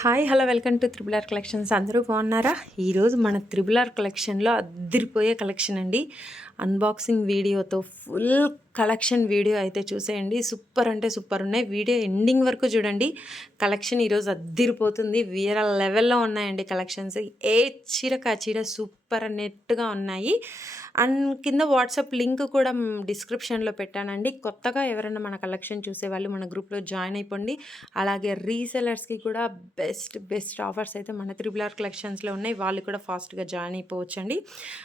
Hi hello welcome to triple R collections. అందరూ బాగున్నారా? ఈరోజు మన త్రిబుల్ ఆర్ కలెక్షన్లో అద్దరిపోయే కలెక్షన్ అండి. అన్బాక్సింగ్ వీడియోతో ఫుల్ కలెక్షన్ వీడియో అయితే చూసేయండి. సూపర్ అంటే సూపర్ ఉన్నాయి. వీడియో ఎండింగ్ వరకు చూడండి. కలెక్షన్ ఈరోజు అద్దిరిపోతుంది. వేరే లెవెల్లో ఉన్నాయండి కలెక్షన్స్. ఏ చీరకు ఆ చీర సూపర్ నెట్గా ఉన్నాయి. అండ్ కింద వాట్సాప్ లింక్ కూడా డిస్క్రిప్షన్లో పెట్టానండి. కొత్తగా ఎవరైనా మన కలెక్షన్ చూసేవాళ్ళు మన గ్రూప్లో జాయిన్ అయిపోండి. అలాగే రీసెలర్స్కి కూడా బెస్ట్ బెస్ట్ ఆఫర్స్ అయితే మన త్రిబుల్ ఆర్ కలెక్షన్స్లో ఉన్నాయి. వాళ్ళు కూడా ఫాస్ట్గా జాయిన్ అయిపోవచ్చండి.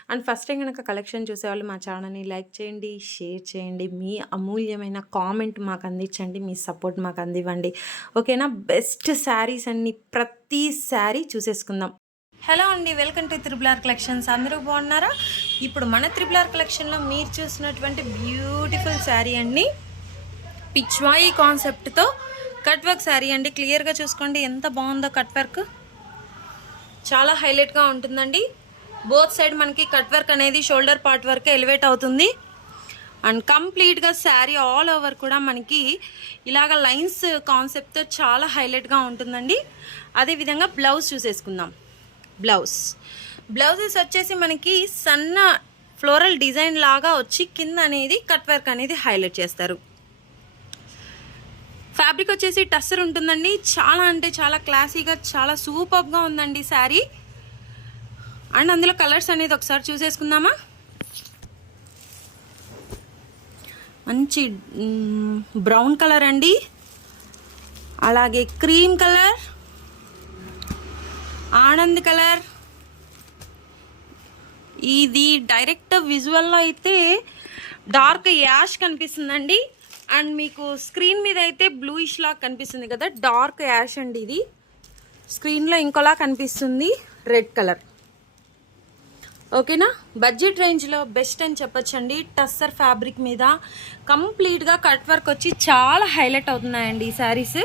అండ్ ఫస్ట్ టైం కనుక కలెక్షన్ చూసేవాళ్ళు మా ఛానల్ని లైక్ చేయండి షేర్ చేయండి. మీ అమూల్యమైన కామెంట్ మాకు అందించండి. మీ సపోర్ట్ మాకు అందివ్వండి. ఓకేనా? బెస్ట్ శారీస్ అన్ని ప్రతి శారీ చూసేసుకుందాం. హలో అండి. Welcome to triple collections. అందరూ బాగున్నారా? ఇప్పుడు మన త్రిబుల్ కలెక్షన్లో మీరు చూసినటువంటి బ్యూటిఫుల్ శారీ అండి. పిచ్వాయి కాన్సెప్ట్తో కట్ వర్క్ శారీ అండి. క్లియర్గా చూసుకోండి. ఎంత బాగుందో కట్ వర్క్. చాలా హైలైట్గా ఉంటుందండి. బోత్ సైడ్ మనకి కట్ వర్క్ అనేది షోల్డర్ పార్ట్ వరకు ఎలివేట్ అవుతుంది. అండ్ కంప్లీట్గా శారీ ఆల్ ఓవర్ కూడా మనకి ఇలాగ లైన్స్ కాన్సెప్ట్తో చాలా హైలైట్గా ఉంటుందండి. అదేవిధంగా బ్లౌజ్ చూసేసుకుందాం. బ్లౌజ్ బ్లౌజెస్ వచ్చేసి మనకి సన్న ఫ్లోరల్ డిజైన్ లాగా వచ్చి కింద అనేది కట్ వర్క్ అనేది హైలైట్ చేస్తారు. ఫ్యాబ్రిక్ వచ్చేసి టస్సర్ ఉంటుందండి. చాలా అంటే చాలా క్లాసీగా చాలా సూపర్గా ఉందండి శారీ అండ్ అందులో కలర్స్ అనేది ఒకసారి చూసేసుకుందామా? మంచి బ్రౌన్ కలర్ అండి. అలాగే క్రీమ్ కలర్ ఆనంద్ కలర్. ఇది డైరెక్ట్ విజువల్లో అయితే డార్క్ యాష్ కనిపిస్తుందండి. అండ్ మీకు స్క్రీన్ మీద అయితే బ్లూయిష్ లాగా కనిపిస్తుంది కదా డార్క్ యాష్ అండి ఇది. స్క్రీన్లో ఇంకోలా కనిపిస్తుంది రెడ్ కలర్. ఓకేనా? బడ్జెట్ రేంజ్లో బెస్ట్ అని చెప్పొచ్చండి. టస్సర్ ఫ్యాబ్రిక్ మీద కంప్లీట్గా కట్ వర్క్ వచ్చి చాలా హైలైట్ అవుతున్నాయండి ఈ శారీస్.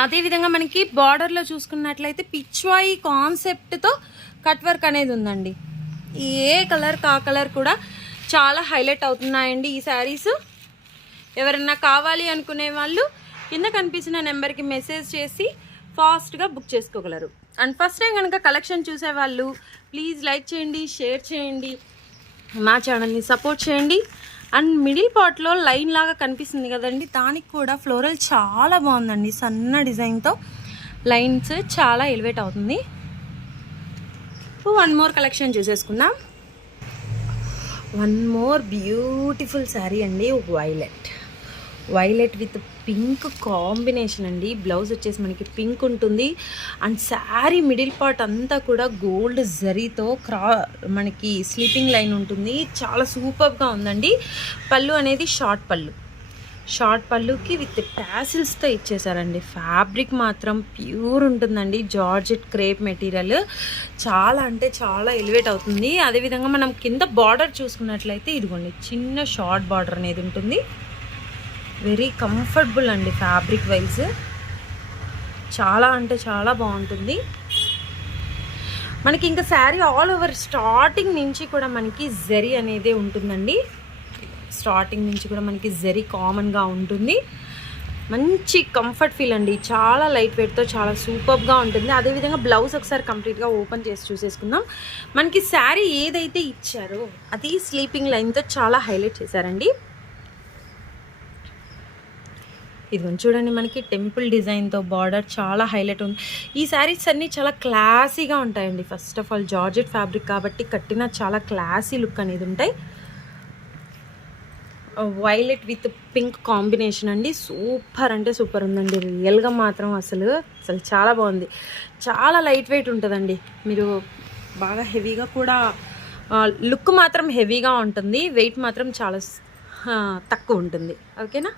అదేవిధంగా మనకి బార్డర్లో చూసుకున్నట్లయితే పిచ్వాయి కాన్సెప్ట్తో కట్ వర్క్ అనేది ఉందండి. ఏ కలర్ కా కలర్ కూడా చాలా హైలైట్ అవుతున్నాయండి ఈ శారీస్. ఎవరన్నా కావాలి అనుకునే వాళ్ళు కింద కనిపించిన నెంబర్కి మెసేజ్ చేసి ఫాస్ట్గా బుక్ చేసుకోగలరు. అండ్ ఫస్ట్ టైం కనుక కలెక్షన్ చూసేవాళ్ళు ప్లీజ్ లైక్ చేయండి షేర్ చేయండి మా ఛానల్ని సపోర్ట్ చేయండి. అండ్ మిడిల్ పార్ట్లో లైన్ లాగా కనిపిస్తుంది కదండి దానికి కూడా ఫ్లోరల్ చాలా బాగుందండి సన్న డిజైన్తో లైన్స్ చాలా ఎలివేట్ అవుతుంది. వన్ మోర్ కలెక్షన్ చూసేసుకుందాం. వన్ మోర్ బ్యూటిఫుల్ శారీ అండి violet violet with pink combination అండి. బ్లౌజ్ వచ్చేసి మనకి పింక్ ఉంటుంది. అండ్ శారీ మిడిల్ పార్ట్ అంతా కూడా గోల్డ్ జరీతో క్రా మనకి స్లీపింగ్ లైన్ ఉంటుంది. చాలా సూపర్గా ఉందండి. పళ్ళు అనేది షార్ట్ పళ్ళు. షార్ట్ పళ్ళుకి విత్ ప్యాసిల్స్తో ఇచ్చేసారండి. ఫ్యాబ్రిక్ మాత్రం ప్యూర్ ఉంటుందండి. Georgette crepe material. చాలా అంటే చాలా ఎలివేట్ అవుతుంది. అదేవిధంగా మనం కింద బార్డర్ చూసుకున్నట్లయితే ఇదిగోండి చిన్న షార్ట్ బార్డర్ అనేది ఉంటుంది. వెరీ కంఫర్టబుల్ అండి ఫ్యాబ్రిక్ వైజ్ చాలా అంటే చాలా బాగుంటుంది. మనకి ఇంకా శారీ ఆల్ ఓవర్ స్టార్టింగ్ నుంచి కూడా మనకి జరీ అనేది ఉంటుందండి. స్టార్టింగ్ నుంచి కూడా మనకి జరీ కామన్గా ఉంటుంది. మంచి కంఫర్ట్ ఫీల్ అండి. చాలా లైట్ వెయిట్తో చాలా సూపర్గా ఉంటుంది. అదేవిధంగా బ్లౌజ్ ఒకసారి కంప్లీట్గా ఓపెన్ చేసి చూసేసుకుందాం. మనకి శారీ ఏదైతే ఇచ్చారో అది స్లీపింగ్ లైన్తో చాలా హైలైట్ చేశారండి. ఇది చూడండి మనకి టెంపుల్ డిజైన్తో బార్డర్ చాలా హైలైట్ ఉంది. ఈ శారీస్ అన్నీ చాలా క్లాసీగా ఉంటాయండి. First of all georgette fabric కాబట్టి కట్టిన చాలా క్లాసీ లుక్ అనేది ఉంటాయి. వైలెట్ విత్ పింక్ కాంబినేషన్ అండి. సూపర్ అంటే సూపర్ ఉందండి. రియల్గా మాత్రం అసలు అసలు చాలా బాగుంది. చాలా లైట్ వెయిట్ ఉంటుందండి. మీరు బాగా హెవీగా కూడా uh, లుక్ మాత్రం హెవీగా ఉంటుంది. వెయిట్ మాత్రం చాలా uh, తక్కువ ఉంటుంది. ఓకేనా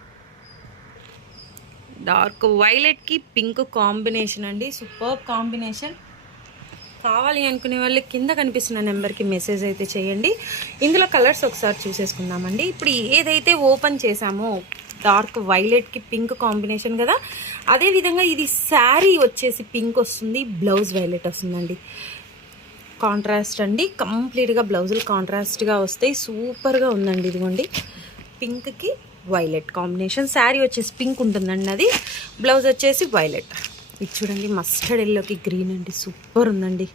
డార్క్ వైలెట్కి పింక్ కాంబినేషన్ అండి. Super combination. కావాలి అనుకునే వాళ్ళు కింద కనిపిస్తున్న నెంబర్కి మెసేజ్ అయితే చేయండి. ఇందులో కలర్స్ ఒకసారి చూసేసుకుందామండి. ఇప్పుడు ఏదైతే ఓపెన్ చేసామో డార్క్ వైలెట్కి పింక్ కాంబినేషన్ కదా అదేవిధంగా ఇది శారీ వచ్చేసి పింక్ వస్తుంది బ్లౌజ్ వైలెట్ వస్తుందండి. కాంట్రాస్ట్ అండి. కంప్లీట్గా బ్లౌజులు కాంట్రాస్ట్గా వస్తాయి. సూపర్గా ఉందండి ఇదిగోండి. పింక్కి వైలెట్ కాంబినేషన్. శారీ వచ్చేసి పింక్ ఉంటుందండి అది. బ్లౌజ్ వచ్చేసి వైలెట్. ఇది చూడండి మస్టర్డ్ ఎల్లోకి గ్రీన్ అండి. సూపర్ ఉందండి.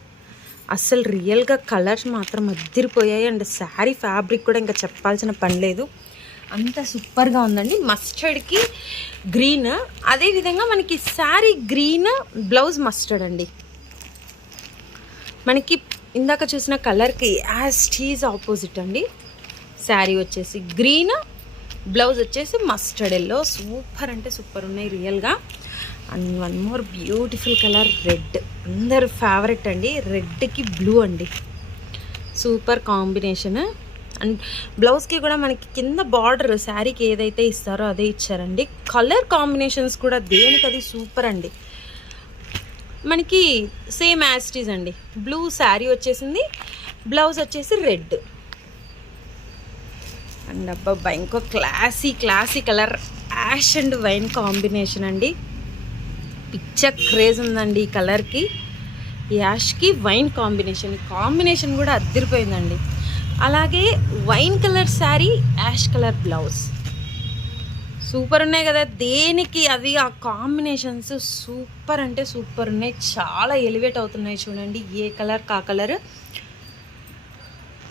అస్సలు రియల్గా కలర్స్ మాత్రం అద్దరిపోయాయి అండ్. శారీ ఫ్యాబ్రిక్ కూడా ఇంకా చెప్పాల్సిన పని లేదు. అంత సూపర్గా ఉందండి. మస్టర్డ్కి గ్రీన్ అదేవిధంగా మనకి శారీ గ్రీన్ బ్లౌజ్ మస్టర్డ్ అండి. మనకి ఇందాక చూసిన కలర్కి యాజ్ టీజ్ ఆపోజిట్ అండి. శారీ వచ్చేసి గ్రీన్ బ్లౌజ్ వచ్చేసి మస్టర్డ్ ఎల్లో. సూపర్ అంటే సూపర్ ఉన్నాయి రియల్గా. And one more beautiful colour red. అందరు ఫేవరెట్ అండి. రెడ్కి బ్లూ అండి. Super combination. అండ్ బ్లౌజ్కి కూడా మనకి కింద బార్డర్ శారీకి ఏదైతే ఇస్తారో అదే ఇచ్చారండి. కలర్ కాంబినేషన్స్ కూడా దేనికి అది సూపర్ అండి. మనకి సేమ్ యాస్టీజ్ అండి. బ్లూ శారీ వచ్చేసింది. బ్లౌజ్ వచ్చేసి రెడ్. అండ్ అబ్బాబ్బా ఇంకో classy classy colour ash and wine combination అండి. పిక్చర్ క్రేజ్ ఉందండి ఈ కలర్కి యాష్కి వైన్ కాంబినేషన్ కాంబినేషన్ కూడా అద్దరిపోయిందండి. అలాగే wine colour sari ash colour blouse super ఉన్నాయి కదా దేనికి అవి ఆ కాంబినేషన్స్ సూపర్ అంటే సూపర్ ఉన్నాయి. చాలా ఎలివేట్ అవుతున్నాయి చూడండి ఏ కలర్ కా కలర్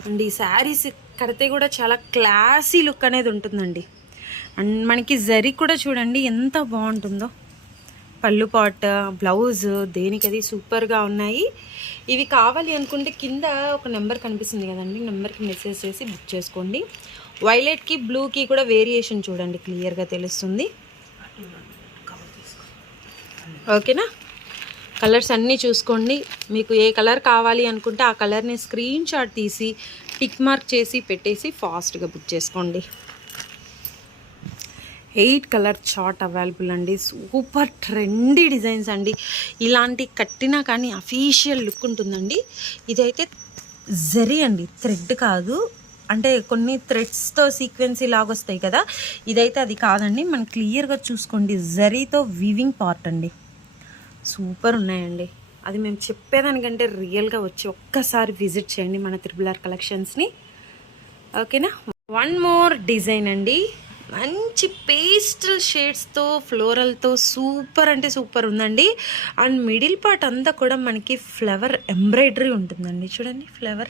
అండ్ ఈ శారీస్ కడితే కూడా చాలా క్లాసీ లుక్ అనేది ఉంటుందండి. అండ్ మనకి జరీ కూడా చూడండి ఎంత బాగుంటుందో. పళ్ళు పాట్ బ్లౌజ్ దేనికది సూపర్గా ఉన్నాయి. ఇవి కావాలి అనుకుంటే కింద ఒక నెంబర్ కనిపిస్తుంది కదండి. నెంబర్కి మెసేజ్ చేసి బుక్ చేసుకోండి. వైలెట్కి బ్లూకి కూడా వేరియేషన్ చూడండి. క్లియర్గా తెలుస్తుంది. ఓకేనా? కలర్స్ అన్నీ చూసుకోండి. మీకు ఏ కలర్ కావాలి అనుకుంటే ఆ కలర్ని స్క్రీన్ షాట్ తీసి టిక్ మార్క్ చేసి పెట్టేసి ఫాస్ట్గా బుక్ చేసుకోండి. ఎయిట్ కలర్ చార్ట్ అవైలబుల్ అండి. సూపర్ ట్రెండీ డిజైన్స్ అండి. ఇలాంటి కట్టినా కానీ అఫీషియల్ లుక్ ఉంటుందండి. ఇదైతే జరీ అండి థ్రెడ్ కాదు. అంటే కొన్ని థ్రెడ్స్తో సీక్వెన్సీ లాగా వస్తాయి కదా. ఇదైతే అది కాదండి. మనం క్లియర్గా చూసుకోండి. జరీతో వివింగ్ పార్ట్ అండి. సూపర్ ఉన్నాయండి. అది మేము చెప్పేదానికంటే రియల్గా వచ్చి ఒక్కసారి విజిట్ చేయండి మన త్రిబుల్ కలెక్షన్స్ని. ఓకేనా? వన్ మోర్ డిజైన్ అండి. మంచి పేస్టల్ షేడ్స్తో ఫ్లోరల్తో సూపర్ అంటే సూపర్ ఉందండి. అండ్ మిడిల్ పార్ట్ అంతా కూడా మనకి ఫ్లవర్ ఎంబ్రాయిడరీ ఉంటుందండి. చూడండి ఫ్లవర్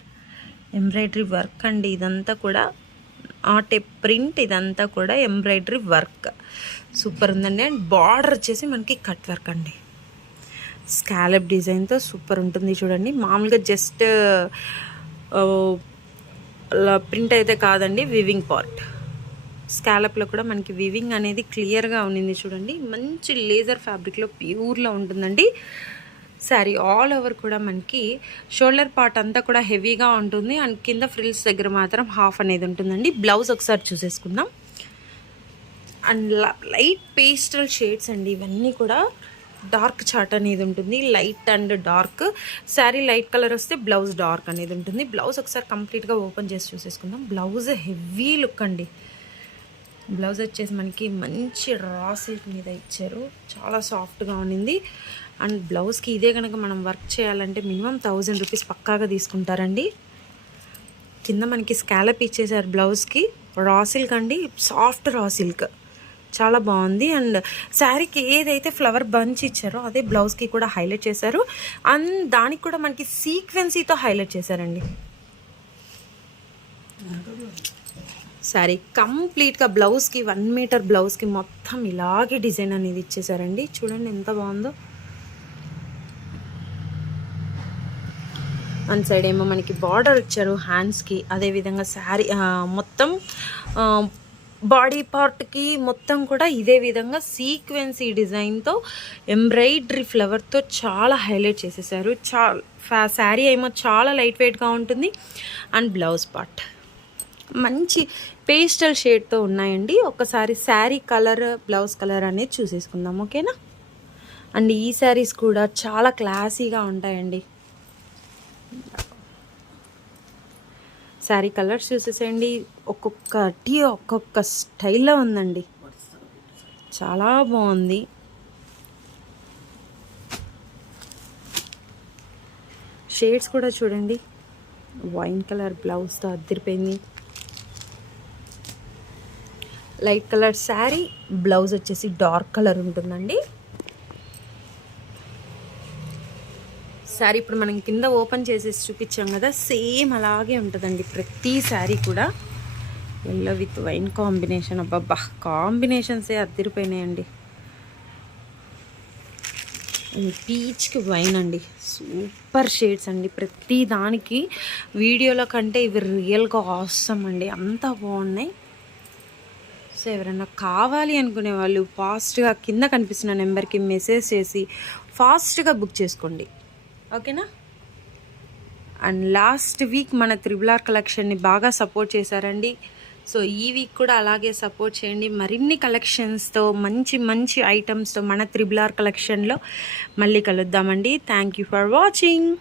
ఎంబ్రాయిడరీ వర్క్ అండి. ఇదంతా కూడా ఆటే ప్రింట్ ఇదంతా కూడా ఎంబ్రాయిడరీ వర్క్. సూపర్ ఉందండి. అండ్ బార్డర్ వచ్చేసి మనకి కట్ వర్క్ అండి. స్కాలప్ డిజైన్తో సూపర్ ఉంటుంది చూడండి. మామూలుగా జస్ట్ ప్రింట్ అయితే కాదండి వివింగ్ పార్ట్ స్కాలప్లో కూడా మనకి వివింగ్ అనేది క్లియర్గా ఉన్నింది చూడండి. మంచి లేజర్ ఫ్యాబ్రిక్లో ప్యూర్లో ఉంటుందండి. శారీ ఆల్ ఓవర్ కూడా మనకి షోల్డర్ పార్ట్ అంతా కూడా హెవీగా ఉంటుంది. అండ్ కింద ఫ్రిల్స్ దగ్గర మాత్రం హాఫ్ అనేది ఉంటుందండి. బ్లౌజ్ ఒకసారి చూసేసుకుందాం. అండ్ లైట్ పేస్టల్ షేడ్స్ అండి ఇవన్నీ కూడా. డార్క్ చాట్ అనేది ఉంటుంది light and dark. Sari light colour వస్తే బ్లౌజ్ డార్క్ అనేది ఉంటుంది. బ్లౌజ్ ఒకసారి కంప్లీట్గా ఓపెన్ చేసి చూసేసుకుందాం. బ్లౌజ్ హెవీ లుక్ అండి. బ్లౌజ్ వచ్చేసి మనకి మంచి రా సిల్క్ మీద ఇచ్చారు. చాలా సాఫ్ట్గా ఉన్నింది. అండ్ బ్లౌజ్కి ఇదే కనుక మనం వర్క్ చేయాలంటే మినిమం థౌజండ్ రూపీస్ పక్కాగా తీసుకుంటారండి. కింద మనకి స్కాలప్ ఇచ్చేసారు బ్లౌజ్కి. రా సిల్క్ అండి. సాఫ్ట్ రా సిల్క్ చాలా బాగుంది. అండ్ శారీకి ఏదైతే ఫ్లవర్ బంచ్ ఇచ్చారో అదే బ్లౌజ్కి కూడా హైలైట్ చేశారు. అండ్ దానికి కూడా మనకి సీక్వెన్సీతో హైలైట్ చేశారండి. శారీ కంప్లీట్గా బ్లౌజ్కి వన్ మీటర్ బ్లౌజ్కి మొత్తం ఇలాగే డిజైన్ అనేది ఇచ్చేసారండి చూడండి ఎంత బాగుందో. అండ్ సైడ్ ఏమో మనకి బార్డర్ ఇచ్చారు హ్యాండ్స్కి. అదేవిధంగా శారీ మొత్తం బాడీ పార్ట్కి మొత్తం కూడా ఇదే విధంగా సీక్వెన్సీ డిజైన్తో ఎంబ్రాయిడరీ ఫ్లవర్తో చాలా హైలైట్ చేసేసారు. చా శారీ ఏమో చాలా లైట్ వెయిట్గా ఉంటుంది. And blouse part. మంచి పేస్టల్ షేడ్తో ఉన్నాయండి. ఒకసారి శారీ కలర్ బ్లౌజ్ కలర్ అనేది చూసేసుకుందాం ఓకేనా? అండ్ ఈ శారీస్ కూడా చాలా క్లాసీగా ఉంటాయండి. శారీ కలర్స్ చూసేసేయండి. ఒక్కొక్కటి ఒక్కొక్క స్టైల్లో ఉందండి. చాలా బాగుంది. షేడ్స్ కూడా చూడండి. వైన్ కలర్ బ్లౌజ్తో అద్దరిపోయింది. లైట్ కలర్ శారీ బ్లౌజ్ వచ్చేసి డార్క్ కలర్ ఉంటుందండి. శారీ ఇప్పుడు మనం కింద ఓపెన్ చేసేసి చూపించాం కదా సేమ్ అలాగే ఉంటుందండి ప్రతి శారీ కూడా. Yellow with wine combination. అబ్బబ్బా కాంబినేషన్సే అద్దరిపోయినాయండి. పీచ్కి వైన్ అండి. సూపర్ షేడ్స్ అండి. ప్రతి దానికి వీడియోలో కంటే ఇవి రియల్గా అవసరం అండి. అంత బాగున్నాయి. సో ఎవరైనా కావాలి అనుకునే వాళ్ళు ఫాస్ట్గా కింద కనిపిస్తున్న నెంబర్కి మెసేజ్ చేసి ఫాస్ట్గా బుక్ చేసుకోండి. ఓకేనా? అండ్ లాస్ట్ వీక్ మన త్రిబులార్ కలెక్షన్ని బాగా సపోర్ట్ చేశారండి. సో ఈ వీక్ కూడా అలాగే సపోర్ట్ చేయండి. మరిన్ని కలెక్షన్స్తో మంచి మంచి ఐటమ్స్తో మన త్రిబులార్ కలెక్షన్లో మళ్ళీ కలుద్దామండి. Thank you for watching